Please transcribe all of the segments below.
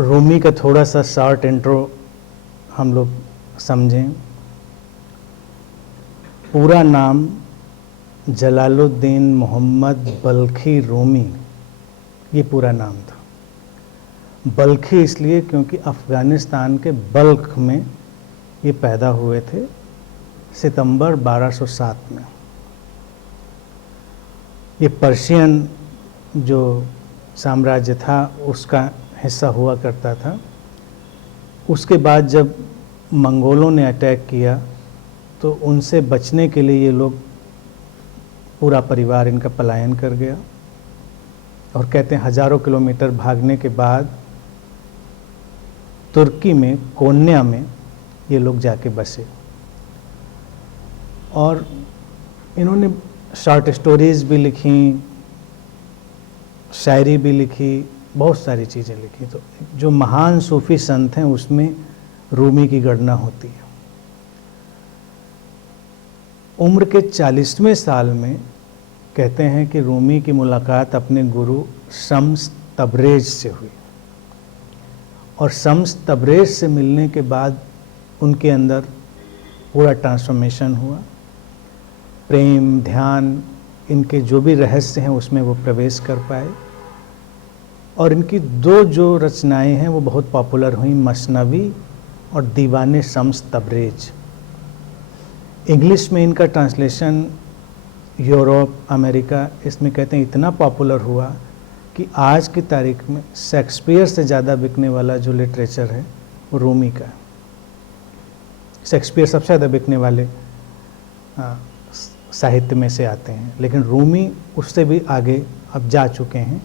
रूमी का थोड़ा सा शॉर्ट इंट्रो हम लोग समझें। पूरा नाम जलालुद्दीन मोहम्मद बल्खी रूमी, ये पूरा नाम था। बल्खी इसलिए क्योंकि अफ़गानिस्तान के बल्ख में ये पैदा हुए थे सितंबर 1207 में। ये पर्शियन जो साम्राज्य था उसका हिस्सा हुआ करता था। उसके बाद जब मंगोलों ने अटैक किया तो उनसे बचने के लिए ये लोग, पूरा परिवार इनका पलायन कर गया। और कहते हैं हज़ारों किलोमीटर भागने के बाद तुर्की में कोन्या में ये लोग जाके बसे। और इन्होंने शॉर्ट स्टोरीज़ भी लिखी, शायरी भी लिखी, बहुत सारी चीज़ें लिखी। तो जो महान सूफ़ी संत हैं उसमें रूमी की गणना होती है। उम्र के 40वें साल में कहते हैं कि रूमी की मुलाकात अपने गुरु शम्स तबरेज से हुई। और शम्स तबरेज से मिलने के बाद उनके अंदर पूरा ट्रांसफॉर्मेशन हुआ। प्रेम, ध्यान, इनके जो भी रहस्य हैं उसमें वो प्रवेश कर पाए। और इनकी दो जो रचनाएं हैं वो बहुत पॉपुलर हुई, मसनवी और दीवाने शम्स तबरेज। इंग्लिश में इनका ट्रांसलेशन यूरोप, अमेरिका, इसमें कहते हैं इतना पॉपुलर हुआ कि आज की तारीख में शेक्सपियर से ज़्यादा बिकने वाला जो लिटरेचर है वो रूमी का है। शेक्सपियर सबसे ज़्यादा बिकने वाले साहित्य में से आते हैं, लेकिन रूमी उससे भी आगे अब जा चुके हैं।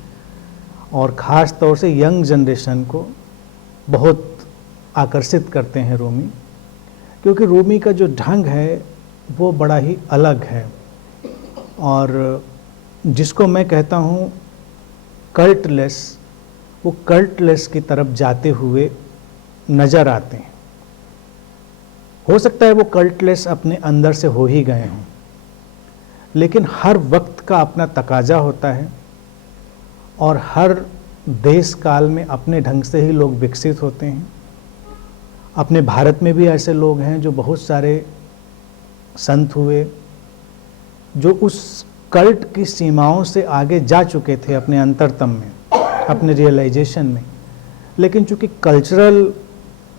और ख़ास तौर से यंग जनरेशन को बहुत आकर्षित करते हैं रूमी, क्योंकि रूमी का जो ढंग है वो बड़ा ही अलग है। और जिसको मैं कहता हूँ कल्टलेस, वो कल्टलेस की तरफ जाते हुए नज़र आते हैं। हो सकता है वो कल्टलेस अपने अंदर से हो ही गए हों, लेकिन हर वक्त का अपना तकाजा होता है और हर देश काल में अपने ढंग से ही लोग विकसित होते हैं। अपने भारत में भी ऐसे लोग हैं जो बहुत सारे संत हुए जो उस कल्ट की सीमाओं से आगे जा चुके थे अपने अंतरतम में, अपने रियलाइजेशन में। लेकिन चूंकि कल्चरल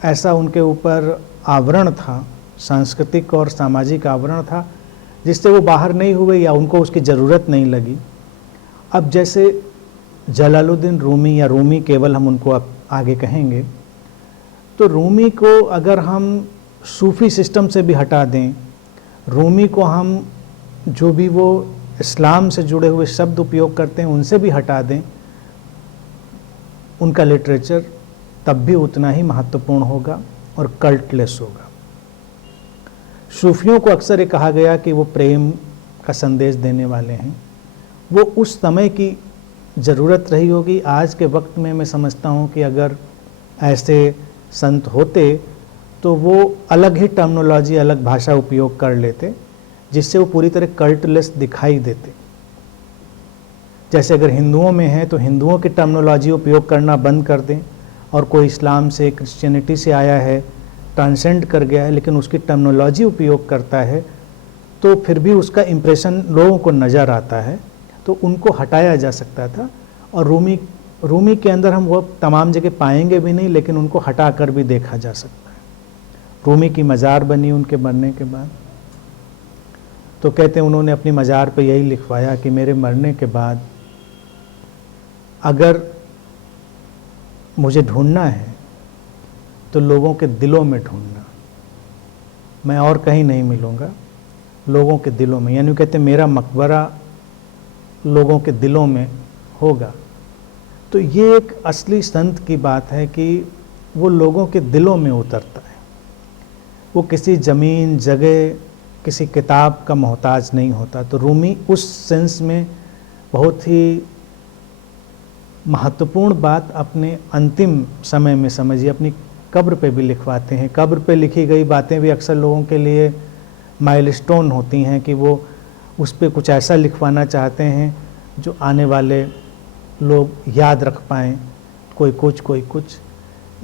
ऐसा उनके ऊपर आवरण था, सांस्कृतिक और सामाजिक आवरण था, जिससे वो बाहर नहीं हुए या उनको उसकी ज़रूरत नहीं लगी। अब जैसे जलालुद्दीन रूमी या रूमी केवल हम उनको अब आगे कहेंगे, तो रूमी को अगर हम सूफ़ी सिस्टम से भी हटा दें, रूमी को हम जो भी वो इस्लाम से जुड़े हुए शब्द उपयोग करते हैं उनसे भी हटा दें, उनका लिटरेचर तब भी उतना ही महत्वपूर्ण होगा और कल्टलेस होगा। सूफियों को अक्सर ये कहा गया कि वो प्रेम का संदेश देने वाले हैं। वो उस समय की ज़रूरत रही होगी। आज के वक्त में मैं समझता हूँ कि अगर ऐसे संत होते तो वो अलग ही टर्मिनोलॉजी, अलग भाषा उपयोग कर लेते, जिससे वो पूरी तरह कल्टलेस दिखाई देते। जैसे अगर हिंदुओं में है तो हिंदुओं की टर्मिनोलॉजी उपयोग करना बंद कर दें, और कोई इस्लाम से, क्रिश्चियनिटी से आया है, ट्रांसेंड कर गया है, लेकिन उसकी टर्मिनोलॉजी उपयोग करता है, तो फिर भी उसका इम्प्रेशन लोगों को नज़र आता है, तो उनको हटाया जा सकता था। और रूमी के अंदर हम वो तमाम जगह पाएंगे भी नहीं, लेकिन उनको हटा कर भी देखा जा सकता है। रूमी की मज़ार बनी उनके मरने के बाद, तो कहते हैं उन्होंने अपनी मज़ार पे यही लिखवाया कि मेरे मरने के बाद अगर मुझे ढूंढना है तो लोगों के दिलों में ढूंढना, मैं और कहीं नहीं मिलूँगा, लोगों के दिलों में। यानी कहते हैं मेरा मकबरा लोगों के दिलों में होगा। तो ये एक असली संत की बात है कि वो लोगों के दिलों में उतरता है। वो किसी ज़मीन, जगह, किसी किताब का मोहताज नहीं होता। तो रूमी उस सेंस में बहुत ही महत्वपूर्ण बात अपने अंतिम समय में समझिए, अपनी कब्र पे भी लिखवाते हैं। कब्र पे लिखी गई बातें भी अक्सर लोगों के लिए माइलस्टोन होती हैं कि वो उस पर कुछ ऐसा लिखवाना चाहते हैं जो आने वाले लोग याद रख पाएँ, कोई कुछ कोई कुछ।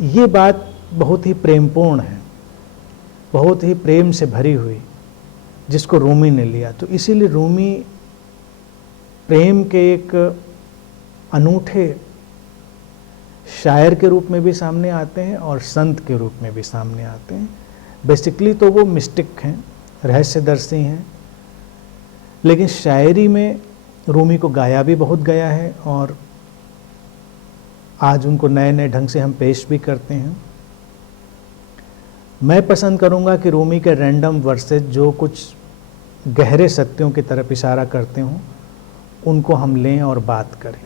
ये बात बहुत ही प्रेमपूर्ण है, बहुत ही प्रेम से भरी हुई, जिसको रूमी ने लिया। तो इसीलिए रूमी प्रेम के एक अनूठे शायर के रूप में भी सामने आते हैं और संत के रूप में भी सामने आते हैं। बेसिकली तो वो मिस्टिक हैं, रहस्यदर्शी हैं, लेकिन शायरी में रूमी को गाया भी बहुत गया है और आज उनको नए नए ढंग से हम पेश भी करते हैं। मैं पसंद करूंगा कि रूमी के रैंडम वर्सेस जो कुछ गहरे सत्यों की तरफ इशारा करते हों, उनको हम लें और बात करें।